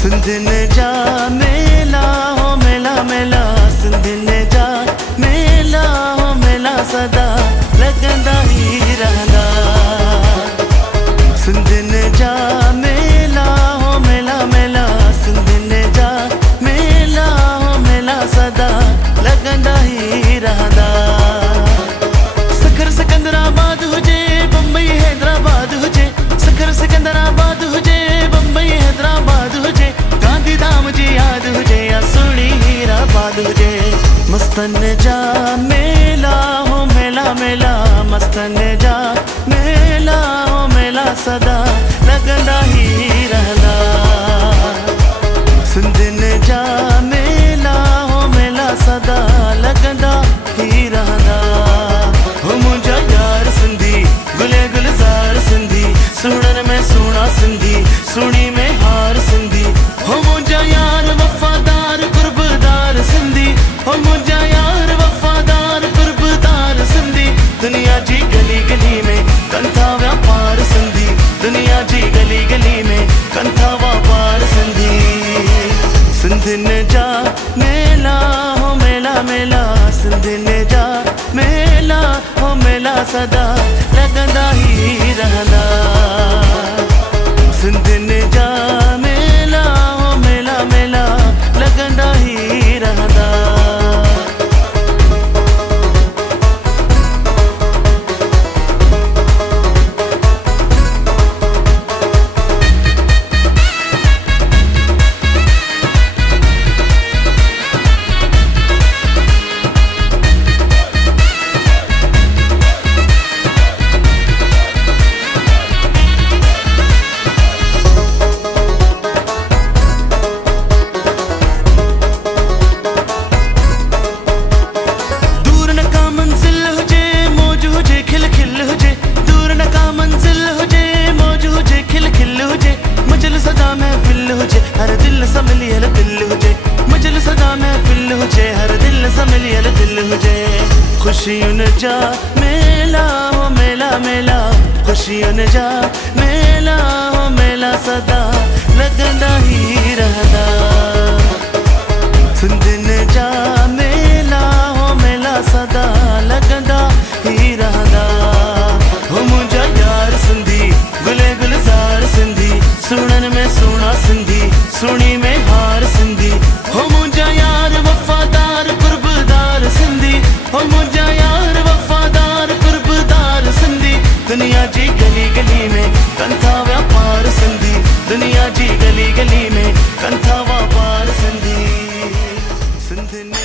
सिंधने जा मेला हो मेला मेला, सिंधने जा मेला हो मेला, सदा लगंदा ही रहंदा। सिंधने जा मेला हो मेला मेला, सिंधने जा मेला हो मेला, सदा लगंदा ही रहंदा। सखर सिकंदराबाद हुजे, बम्बई हैदराबाद हुजे, सखर सिकंदराबाद हुजे, बम्बई हैदराबाद हुजे, गांधीधाम जी याद हुजे या सुड़ी हीराबाद हुजे। मस्तन जा मेला हो मेला मेला, मस्तन जा मेला हो मेला, सदा लगंदा ही रहंदा। सिंधन जा मेला हो मेला, सदा लगंदा ही रहंदा। हो मुंहिंजा यार सिंधी, गुले गुलज़ार सिंधी, सुणन में सुणा सिंधी, सुणी में हार सिंधी। हो मुंहिंजा यार वफ़ादार कुर्बदार सिंधी, हो मुंहिंजा यार वफ़ादार कुर्बदार सिंधी। दुनिया जी गली गली में कंथा व्यापार सिंधी, दुनिया जी गली गली में कंथा व्यापार सिंधी। सिंधन जा मेला हो मेला मेला, सिंधन जा मेला हो मेला, सदा लगंदा ही रहंदा। सिंधन जा मेला हो मेला मेला, लगंदा ही रहंदा। हर दिल सा मिलियल दिल हुजे, मजल सदा महफिल हुजे, हर दिल सा मिलियल दिल हुजे। खुशियुन जा मेला हो मेला मेला, खुशियुन जा मेला हो मेला, सदा लगंदा ही रहंदा। सिंधन जा मेला हो मेला, सदा लगंदा ही रहंदा। हो मुंहिंजा यार सिंधी, गुले गुलज़ार सिंधी, सुणन में सुणा सिंधी, सुणी में हार सिंधी। हो मुंहिंजा यार वफ़ादार कुर्बदार सिंधी, हो मुंहिंजा यार वफ़ादार कुर्बदार सिंधी। दुनिया जी गली गली में कंथा व्यापार सिंधी, दुनिया जी गली गली में कंथा व्यापार सिंधी। सिंधन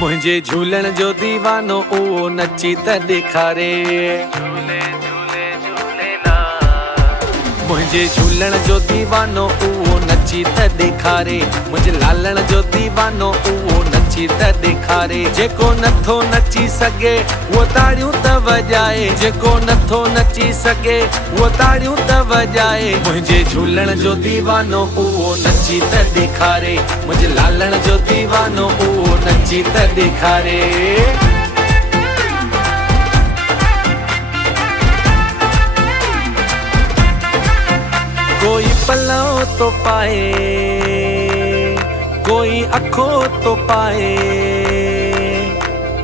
मुझे झूलन जो दीवानो ओ नची त दिखारे झूले झूले झूलेला मुझे झूलन जो दीवानो ओ नची त दिखारे मुझे लालण जो दीवानो ओ नची त दिखारे जेको नथो नची सके वो ताड़ियूं त वजाए जेको नथो नची सके वो ताड़ियूं त वजाए मुझे झूलन जो दीवानो ओ नची त दिखारे मुझे लालण जो दीवानो ओ नची त दिखारे कोई पल्लों तो पाए कोई अखों तो पाए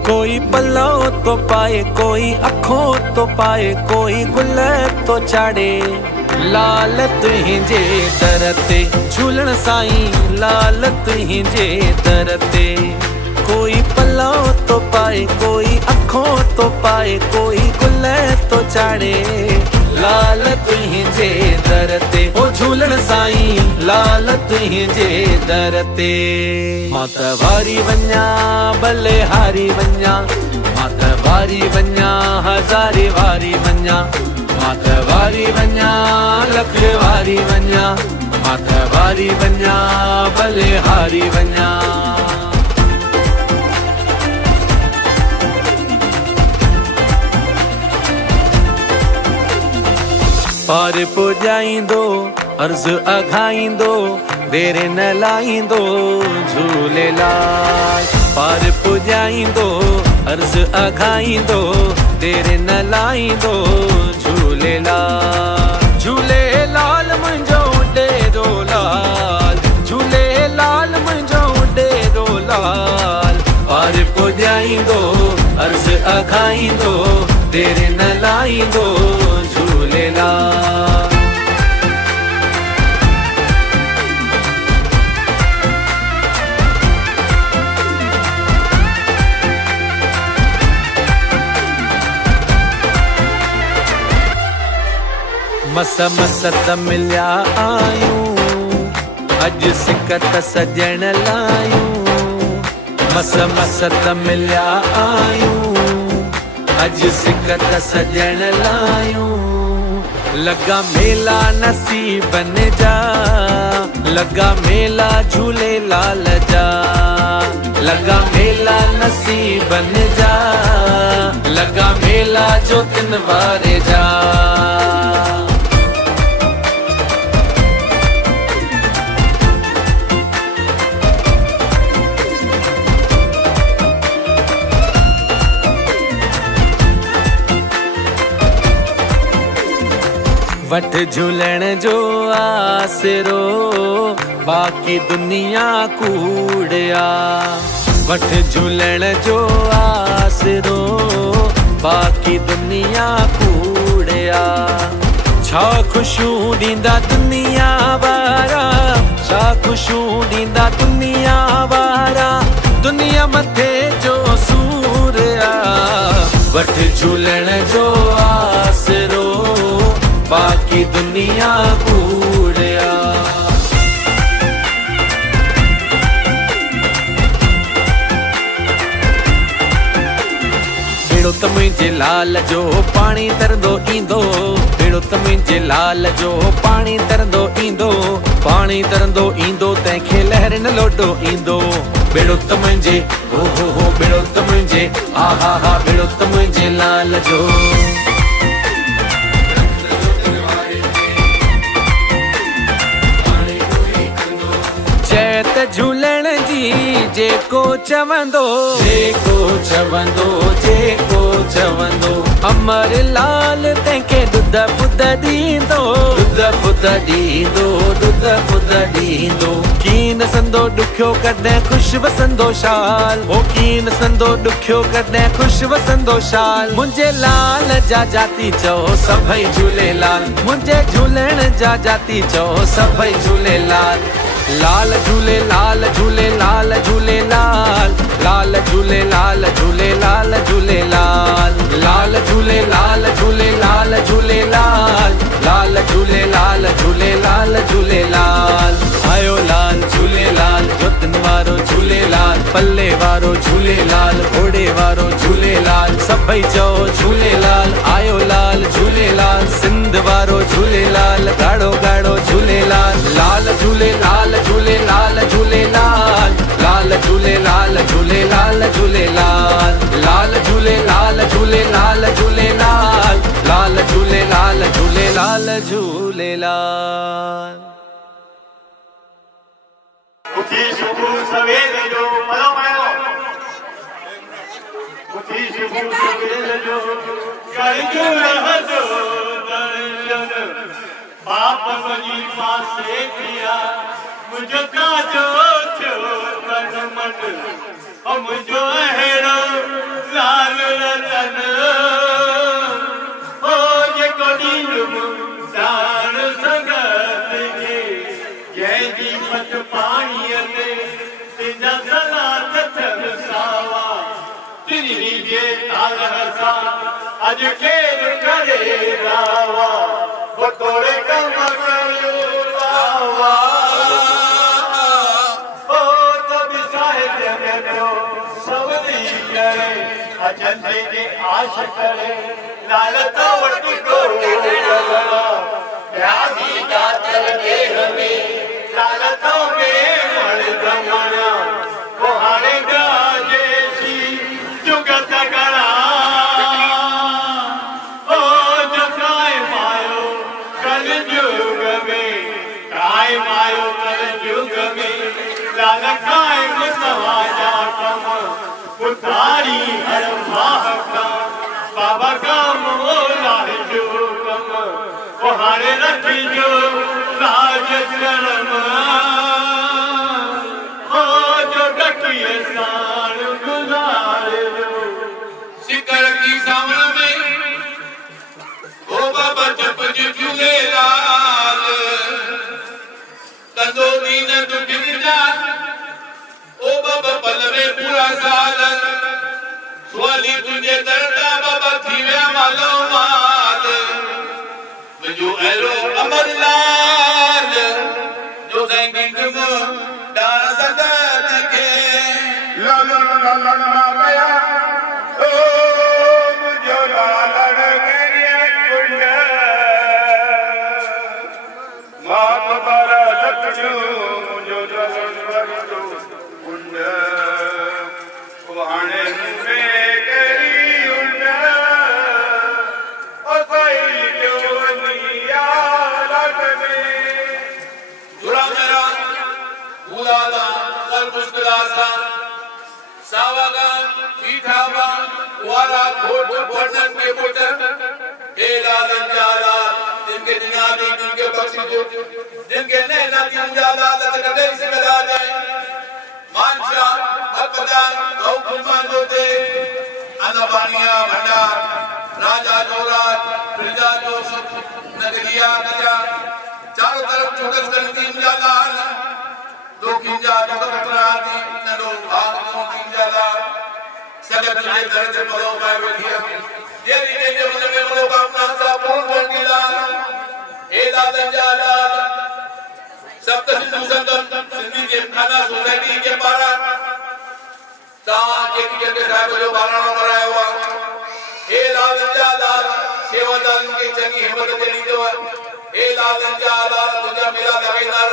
कोई पल्लों तो पाए कोई अखों तो पाए कोई गुल तो चाड़े लाल तुंहिंजे दर ते झूलण साईं लाल तुंहिंजे दर ते कोई पल्लों तो पाए कोई अखों तो पाए कोई गुल तो चाड़े लाल तुंहिंजे दर ते ओ झूलण साईं लाल तुंहिंजे दर ते मां त वारी वञा भले हारी वञा मां त वारी वञा हज़ारे वारी वञा मां त वारी वञा लख वारी वञा मां त वारी वञा भले हारी वञा पार पुॼाईंदो अर्ज़ अघाईंदो देर न लाईंदो झूलेलाल पार पुॼाईंदो अर्ज़ अघाईंदो देर न लाईंदो झूलेलाल खाईंदो तेरे न लाईंदो झूलेलाल। मस मस त मिलिया आयूं अज सिकत सजण लायूं। मस मस त मिलिया आयूं अज सिकत सजण लायूं। लगा मेला नसीबन जा लगा मेला झूलेलाल जा। लगा मेला नसीबन जा लगा मेला जोतिन वारे जा। वठ झूलण जो आसरो बाकी दुनिया कूड़िया। वठ झूलण जो आसरो बाकी दुनिया कूड़िया। छा खुशूं ॾींदा दुनिया वारा छा खुशूं ॾींदा दुनिया वारा दुनिया मथे जो सूर आ। वठ झूलण जो आसरो बाकी दुनिया कूड़िया। बेड़ो त मुंहिंजे लाल जो पाणी तरंदो ईंदो। बेड़ो त मुंहिंजे लाल जो पाणी तरंदो ईंदो। पाणी तरंदो ईंदो तंहिंखे लहर न लोटो ईंदो। बेड़ो त मुंहिंजे हो बेड़ो त मुंहिंजे हा बेड़ो त मुंहिंजे लाल जो। चैत झूलण जी जेको चवंदो जेको चवंदो। अमर लाल तंहिंखे ॾुध ॿुध ॾींदो ॾुध ॿुध ॾींदो। कीन संदो ॾुखियो कॾहिं ख़ुशि वसंदो शाल। ओ कीन संदो ॾुखियो कॾहिं ख़ुशि वसंदो शाल। मुंहिंजे लाल जा जाती चओ सभई झूलेलाल। मुंहिंजे झूलण जा जाती चओ सभई झूलेलाल। लाल झूले लाल झूले लाल झूले लाल। लाल झूले लाल झूले लाल झूले लाल। लाल झूले लाल झूले लाल झूले लाल। लाल झूले लाल झूले लाल झूले लाल। आयो लाल झूलेलाल जोतन वारो झूलेलाल। पल्ले वारो झूलेलाल घोड़े वारो झूलेलाल। सभई चओ झूलेलाल आयो लाल झूलेलाल। सिंध वारो झूलेलाल ॻाढ़ो ॻाढ़ो झूलेलाल। लाल झूलेलाल झूलेलाल झूलेलाल। लाल झूलेलाल झूलेलाल झूलेलाल। लाल झूलेलाल झूलेलाल झूलेलाल। लाल झूलेलाल झूलेलाल झूलेलाल। उथी सुबुह सवेर जो भलो आयो। उथी सुबुह सवेर जो करजो रहजो दर्शन। बाप वञी पासे किया मुंहिंजो ताजो थियो तन मन। ओ मुंहिंजो अहिड़ो लाल रतन ओ जेको ॾींदुमि साण संगत खे। जंहिंजी मत पाणीअ ते तुंहिंजा सलाद थियनि सावा। तुंहिंजी जे तालह सां अॼु केरु करे रावा। ओ तोड़े कम कयो लावा। ओ तो बि साहित्य में पियो सवली करे अजंदे जे आश करे। लाल तो वटि गोला ॿिया बि दातल देह में लाल तो में मण दमणा। ओ हाणे गाजे सी जुगत गणा। ओ जो कायम आयो कल युग में कायम आयो कल युग में। लाल कायम तव्हांजा कम उतारी हर माह का बाबा का मोला जो कम। ओ हाणे रखिजो लाज शर्म। ओ जो डकीअ साण गुज़ारिजो सिकर साल सोली तुझे दर्दा बाबा थी वे मालूमात मुझो एरो अमरलाल जो संगी तुम डार सदत के ला ला ला ला ला गया ओ मुझो लालड़ मेरी कुंड मात बारा लखनऊ मुझो लालड़ कुंड वाणे में करी उंड ओ सही जोनिया लगने जुरा मेरा बुलादा कल मुश्किलासा सावगान पीठावा वाला घोट घोटन के पुत्र हे लालन जाला जिनके नियादी जिनके बख्शी जो जिनके नैना दिन जाला लतकदे से मिला जाए मानशा भक्तदान गौकुमान होते अनबानिया भंडार राजा जोराज प्रजा जो नगरिया नजा चारों तरफ चौकस कर तीन जाला दो किंजा दो कटराती नलो भाग दो किंजाला सगत के दर्द पलो का बैठिया देवी ने जो मन में मनोकामना सा पूर्ण कर दिला हे लालन जाला सप्त सिंधु संगम सिंधी जिमखाना सोसाइटी के पारा तावा के साहब जो बाराना कराया हुआ हे लालन जाला सेवादार के चंगी हिम्मत देनी तो हे लालन जाला तुझा मेरा लगाईदार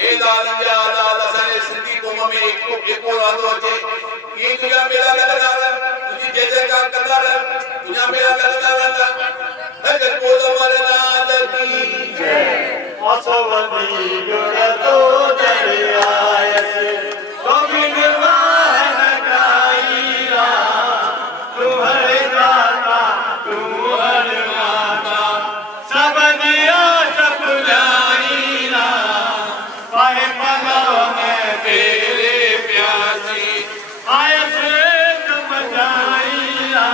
हे लालन जाला लसने सिंधी कौम में एक और आदो है ये तुझा मेरा लगाईदार तुझी जय जयकार करदार तुझा मेरा लगाईदार अगर बोलो मरना की जय आसवनी गुण तो दरियायस गोविंद वाहन काईरा तुम्हारे दाता तुम्हारे माता सब दिया सब जाईरा पाए पगाव में तेरे प्यासी आयस तुम जाईरा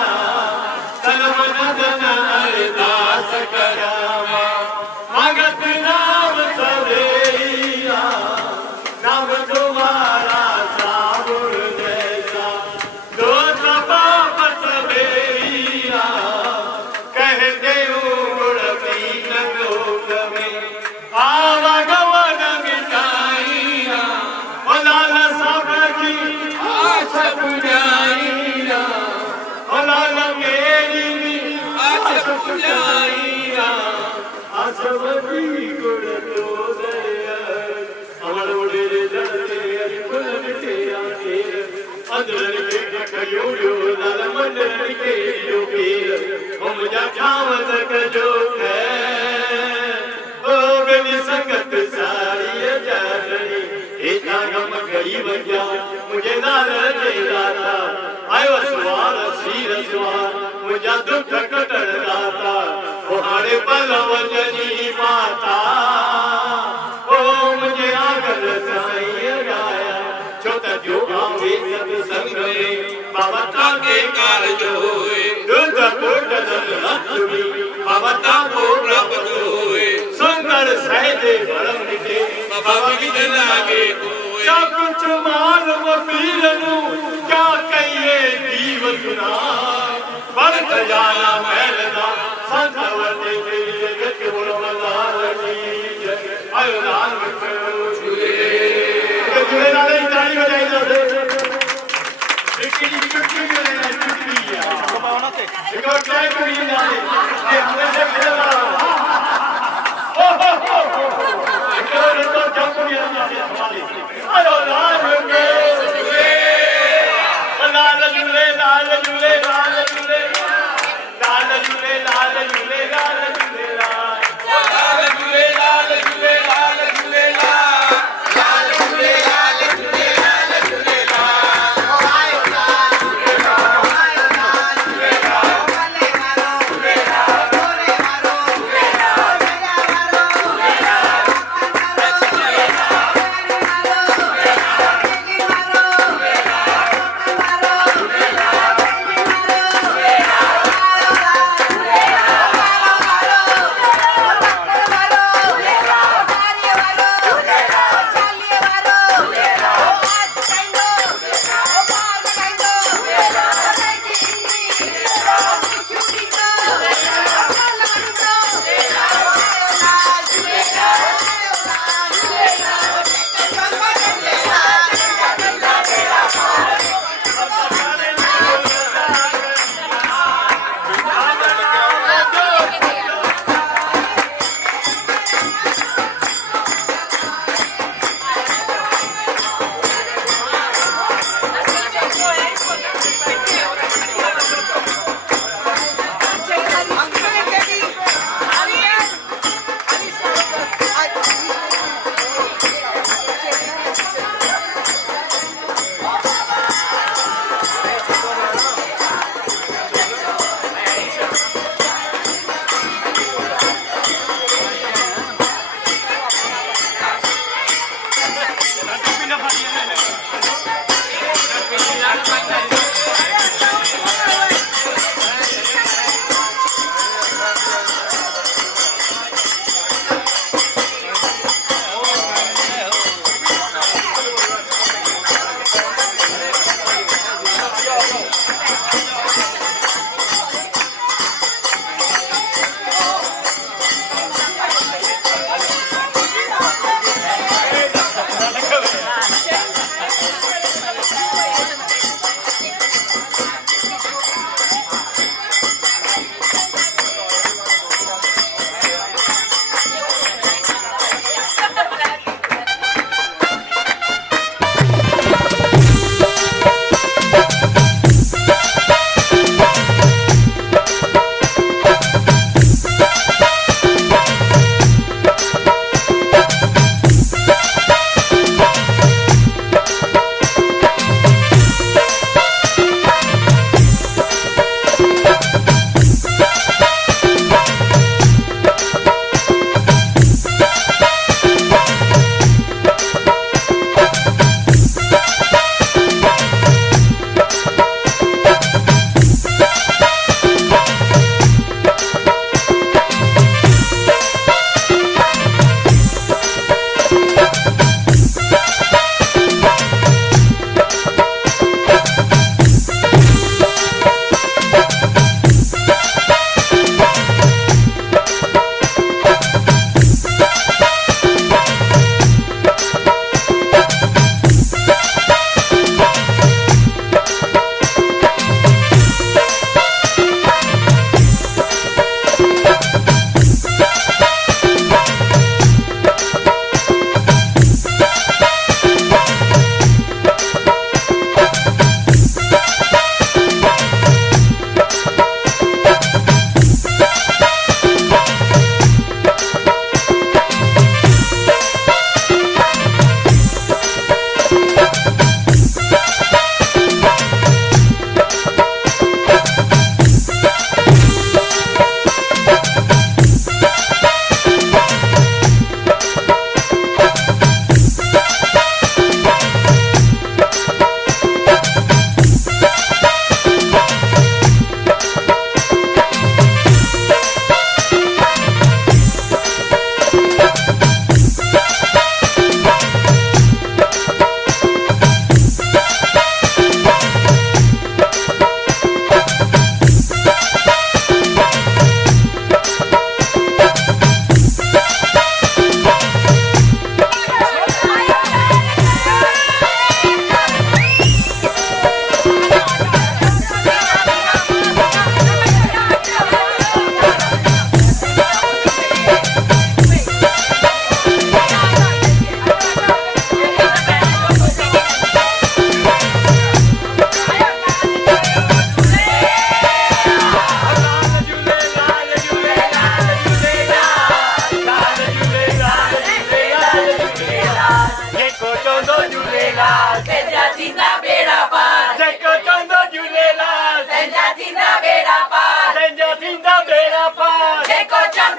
तलब नदन अरदास करावा भगत नाम सवेरा नाम तुम्हारा साबुर जैसा दो पाप सवेरा कह दे गुण पीन लोक में आवा गवन मिटाईरा ओ लाल सब की आस बुझाईरा ओ लाल मेरी आस बुझाईरा आसवनी गुण तो दया अमर उड़े जलते फुल के आके अंदर के कयोड़ो लाल मंडल के योगी हम जा खावत कजो है ओ गली संगत सारी जानी इतना गम गरीब जा मुझे नाल जेलाता आयो सवार सीर सवार मुझे दुख कटड़ दाता तुम्हारे बलवंजनी माता ओ मुझे आगर साईं गाया छोटा जो आवे सत्संग में बाबा के कारज होए दुर्ग कोट दल लक्ष्मी बाबा को प्राप्त होए सुंदर सहजे बरम निके बाबा की लागे होए सब कुछ मालूम पीरनु क्या कहिए जीव सुना बड़ खजाना महलदा संतवते के जगत बोलो मदारनी आयो लाल करो छुए जुड़े नाले ताली बजाई दो लेकिन चुटकी में चुटकी कमाना थे एक और ट्राई करिए नाले ये हमें से खेला ओ हो एक और तो जंप किया नाले हमारे आयो लाल के लाल झूले लाल झूले लाल झूले लाल झूले लाल झूले लाल झूले लाल झूले लाल झूले लाल झूले लाल झूले लाल झूले लाल झूले लाल आयो लाल झूले लाल झूले लाल झूले लाल झूले लाल झूले मारो झूले मारो झूले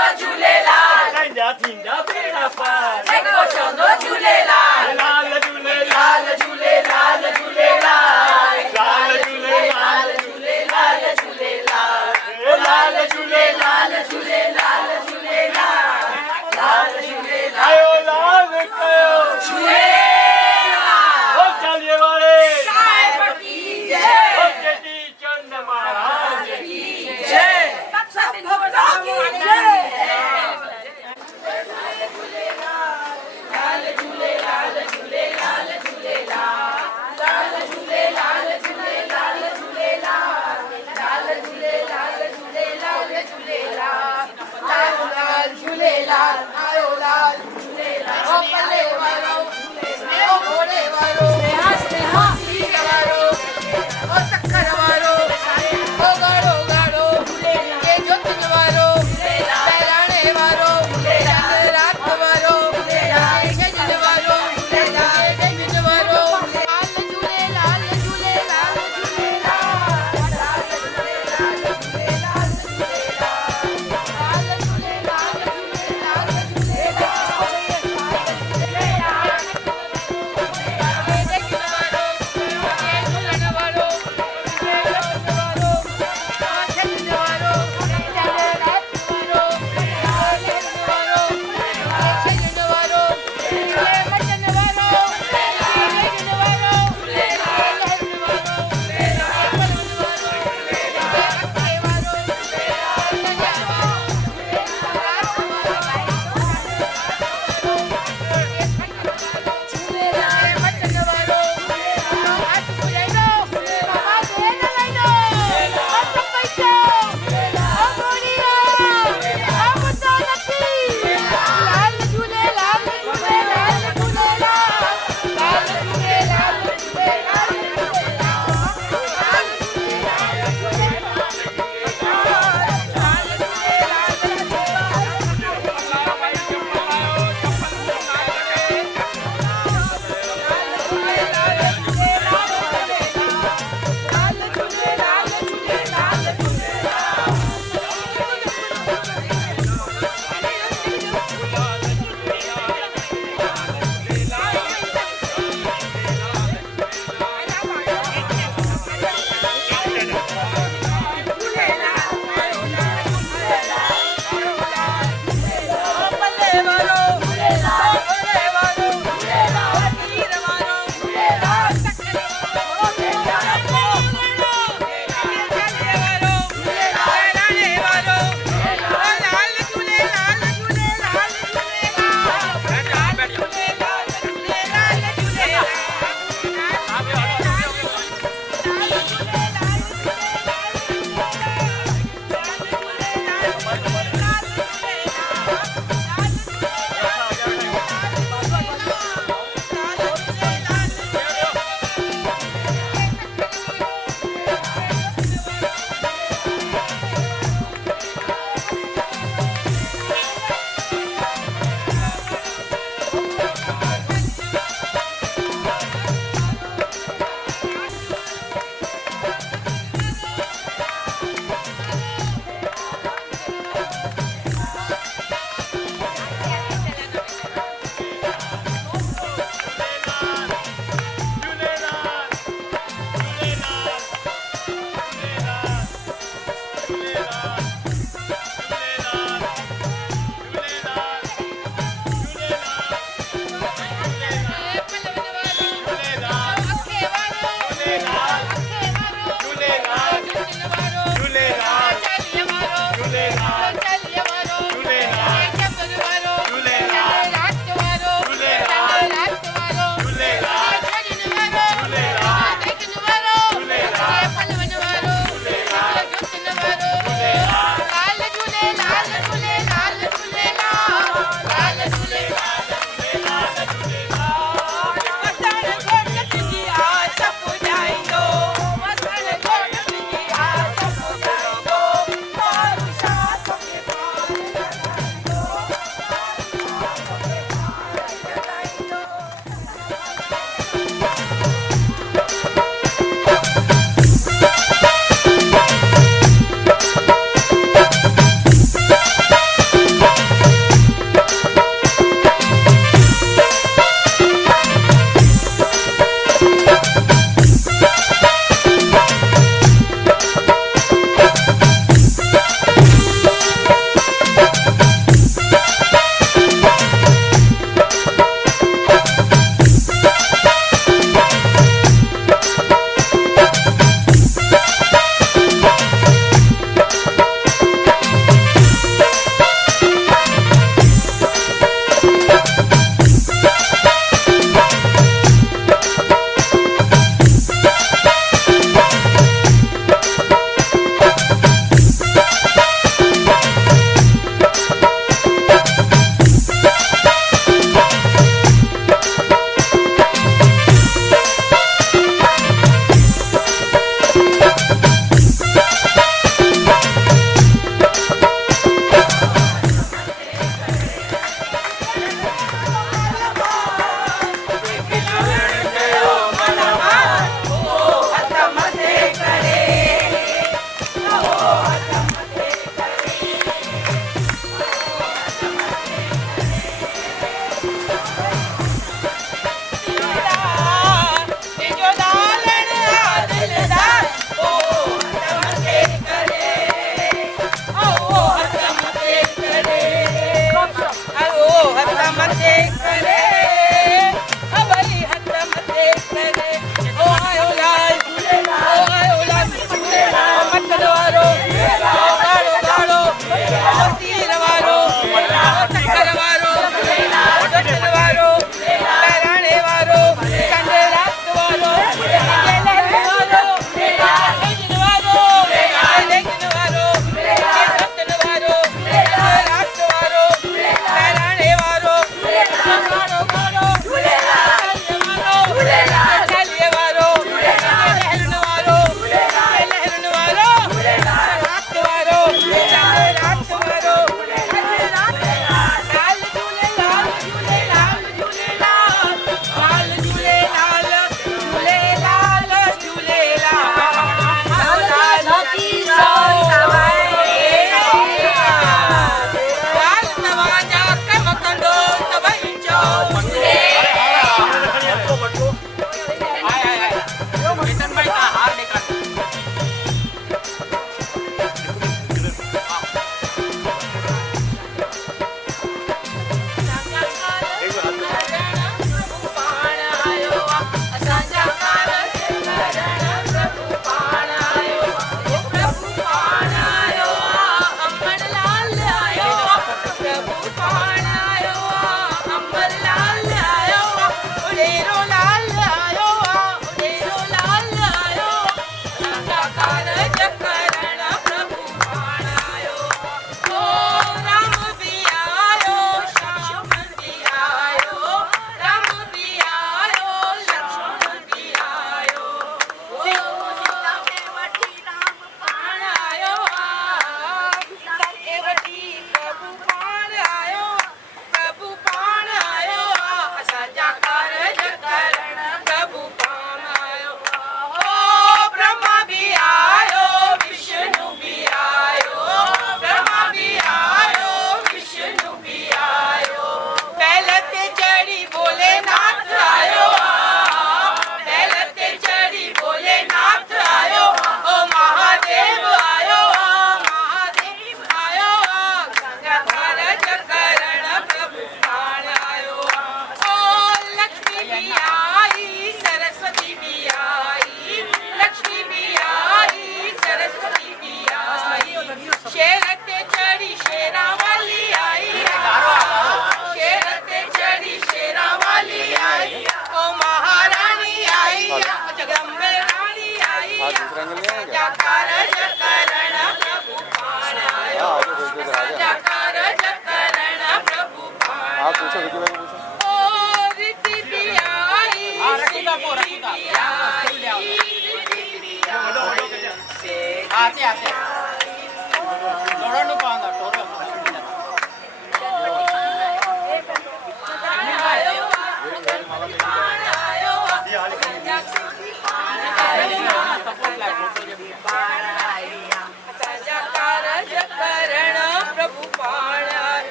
चवंदो झूलेलाल कंहिंजा थींदा बेड़ा पार जेको चवंदो झूलेलाल लाल झूलेलाल झूलेलाल झूलेलाल लाल झूलेलाल झूलेलाल झूलेलाल लाल झूलेलाल झूलेलाल झूलेलाल लाल झूलेलाल आयो लाल कयो झूलेलाल ओ चालीहे वारे साहिब की जय ओ चेटी चंद महाराज की जय सत भगवान की जय लाल झूलेलाल झूलेलाल झूलेलाल लाल झूलेलाल झूलेलाल झूलेलाल लाल झूलेलाल झूलेलाल झूलेलाल लाल लाल झूलेलाल आयो लाल झूलेलाल ओ पले वारो ओ घोड़े वारो स्नेहा ठीक वारो ओ चक्कर वारो ओ गाड़ो गाड़ो ये जोतन वारो लहराने वारो चांद रात वारो गजन वारो गजन वारो लाल झूलेलाल झूलेलाल झूलेलाल लाल झूलेलाल झूलेलाल झूलेलाल लाल झूलेलाल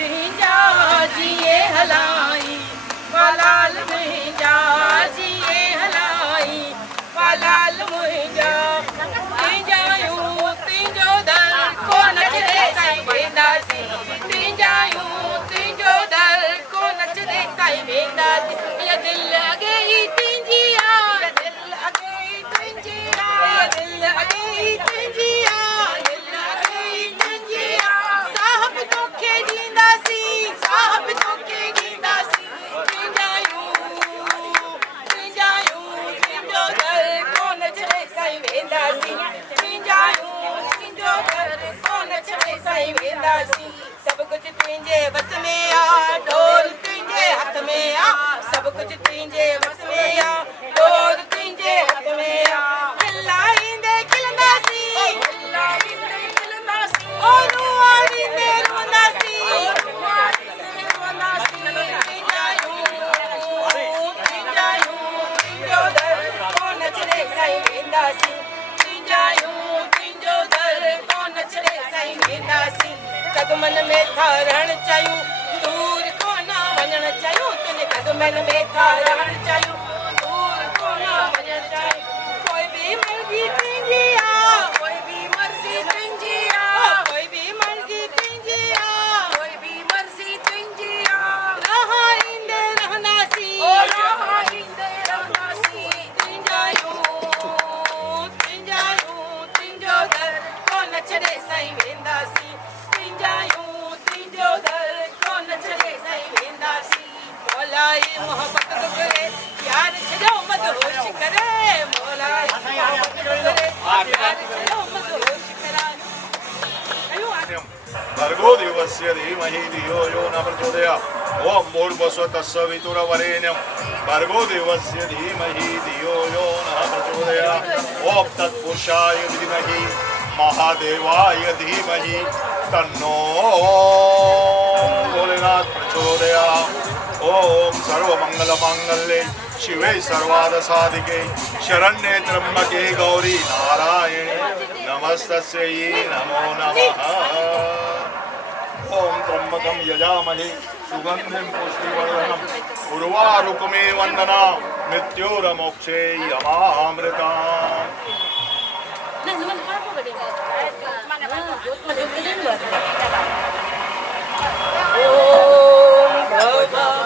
मुंहिंजा जिए हलाई वालाल मुंहिंजा जिए हलाई वालाल मुंहिंजा तुंहिंजायूं तुंहिंजो दर कोन छॾे साईं वेंदासीं तुंहिंजायूं तुंहिंजो दर कोन छॾे साईं वेंदासीं इहा दिलि अॻे ई तुंहिंजी आहे दिलि अॻे ई तुंहिंजी आहे दिलि अॻे ई तुंहिंजी आहे दिलि अॻे ई तुंहिंजी आहे साहब तोखे ॾींदासीं साहब तोखे ॾींदासीं तुंहिंजायूं तुंहिंजायूं तुंहिंजो दर कोन छॾे साईं वेंदासीं तुंहिंजायूं तुंहिंजो दर कोन छॾे साईं वेंदासीं सभु कुझु तुंहिंजे वस में आहे ढोल तुंहिंजे हथ में आहे सभु कुझु तुंहिंजे वस में आहे ढोल तुंहिंजे हथ में आहे खिलाईंदे खिलंदासीं खिलाईंदे खिलंदासीं ओ रुआरींदे रोंदासीं तुंहिंजो दर कोन छॾे साईं वेंदासीं तुंहिंजायूं तुंहिंजो दर कोन छॾे साईं वेंदासीं कदमन में था रहण चाहियूं दूर कोन वञण चाहियूं तुंहिंजे कदमन में था रहण चाहियूं दूर कोन वञण चाहियूं कोई बि मर्ज़ी तुंहिंजी आहे कोई बि मर्ज़ी तुंहिंजी आहे कोई बि मर्ज़ी तुंहिंजी आहे कोई बि मर्ज़ी तुंहिंजी आहे रहाईंदे रहंदासीं ओ रहाईंदे रहंदासीं तुंहिंजायूं तुंहिंजायूं तुंहिंजो दर कोन छॾे साईं वेंदासीं तुंहिंजायूं तुंहिंजो दर कोन छॾे साईं वेंदासीं मौलाई मोहब्बत तो करे यार छॾो मदहोश करे मौलाई मोहब्बत तो करे यार छॾो मदहोश कराए भर्गो देवस्य धीमहि धियो यो न प्रचोदयात् ओम भूर्भुवस्सुः तत्सवितुर्वरेण्यं भर्गो देवस्य धीमहि धियो यो न प्रचोदयात् ओम तत्पुरुषाय विद्महि महादेवाय धीमहि तन्नो भोलेनाथ प्रचोदयात् ओम सर्वमंगलमांगल्ये शिवे सर्वार्थसाधिके शरण्ये त्र्यंबके गौरी नारायणे नमस्तस्यै नमो नमः ओम त्र्यंबकं यजामहे सुगंधिं पुष्टिवर्धनम् उर्वारुकमे वन्दना मृत्योर्मोक्षे यमामृताम्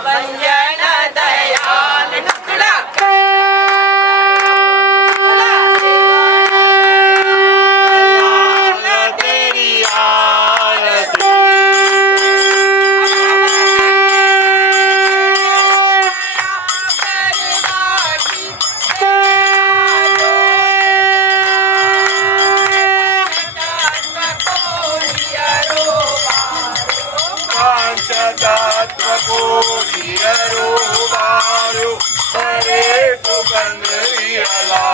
भंजन दयाल टुकड़ा तेरी आरती पंचतत्वकोटियरूपारु हरे सुगंध विहला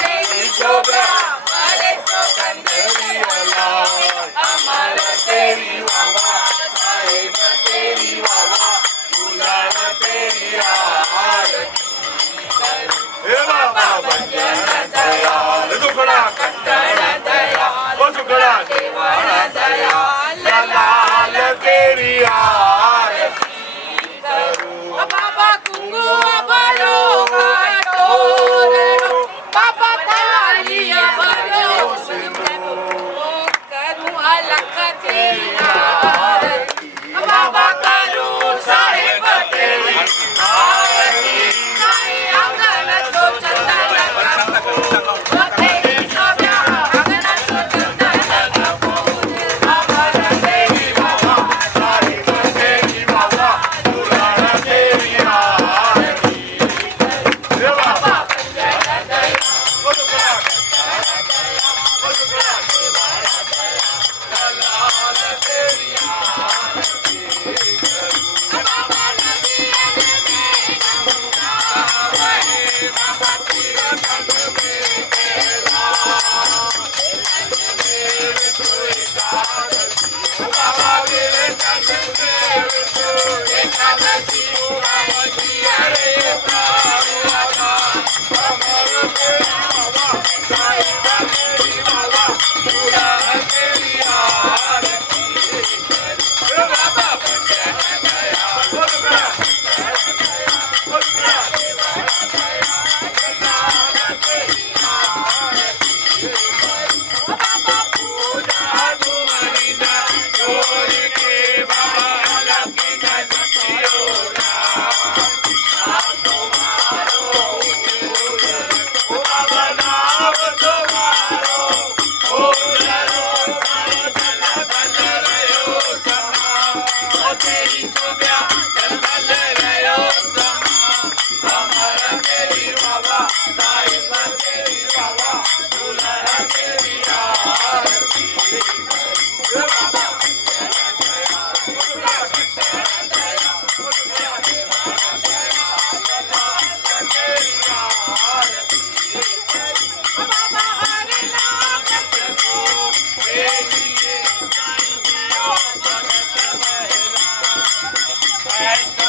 तेरी शोभा हरे सुगंध विहला अमर तेरी वावा साहिब तेरी वावा दुलार तेरी आरती हे बाबा भंजन दयाल दुखड़ा कट्टण दयाल वो दुखड़ा देवण दयाल लाल तेरी आरती करूं बाबा कुंगू बरो कटोरो बाबा थालिया बरो करूं अलख तेरी आरती बाबा करूं साहिब तेरी आरती साईं अंगन तो चंदन तेरी शोभा अंगन तो चंदन अमर तेरी बाबा साहिब तेरी बाबा दुलार तेरी आरती हे बाबा भंजन दयाल वो दुखड़ा वो दुखड़ा लाल तेरी आरती तेरी Thank you.